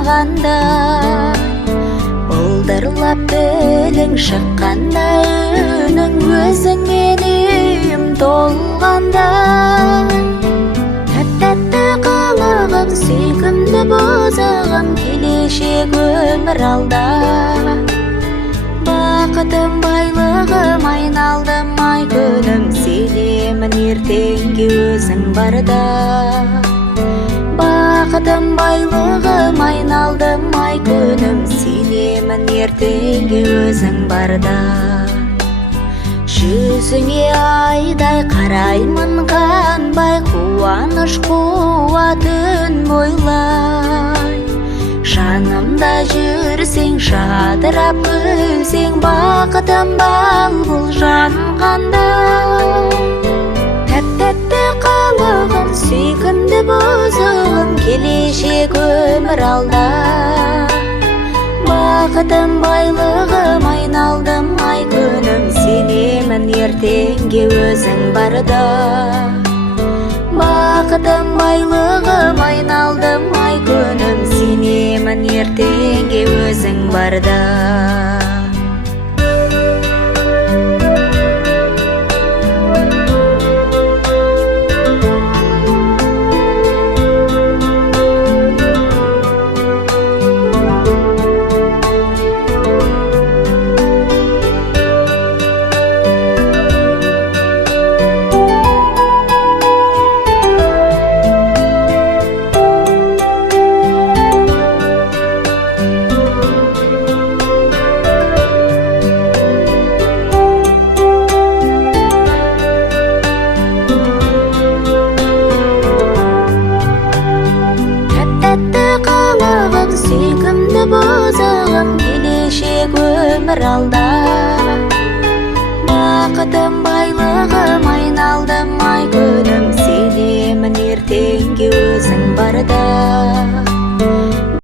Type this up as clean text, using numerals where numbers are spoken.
жанғанда, бұлдырлап тілің шыққанда, үнің өзіңмен үйім толғанда. Тәтті қылығым, сүйкімді бұзығым, келешек өмір алда. Бақытым, байлығым, айналдым ай күнім, сенемін ертеңге өзің барда. Бақытым, байлығым, айналдым ай күнім, сенемін ертеңге өзің барда. Жүзіңе айдай қараймын қанбай, қуаныш қуатын бойлай. Жанымда жүрсең, жадырап күлсең, бақытым бал бұл жанғанда. Тәтті қылығым, сүйкімді бұзығым, келешек өмір алда. Бақытым, байлығым, айналдым ай күнім, сенемін ертеңге өзің барда. Бақытым, байлығым, айналдым ай күнім, сенемін ертеңге өзің барда. Сүйкімді бұзығым, келешек өмір алда. Бақытым, байлығым, айналдым ай күнім, сенемін ертеңге өзің барда.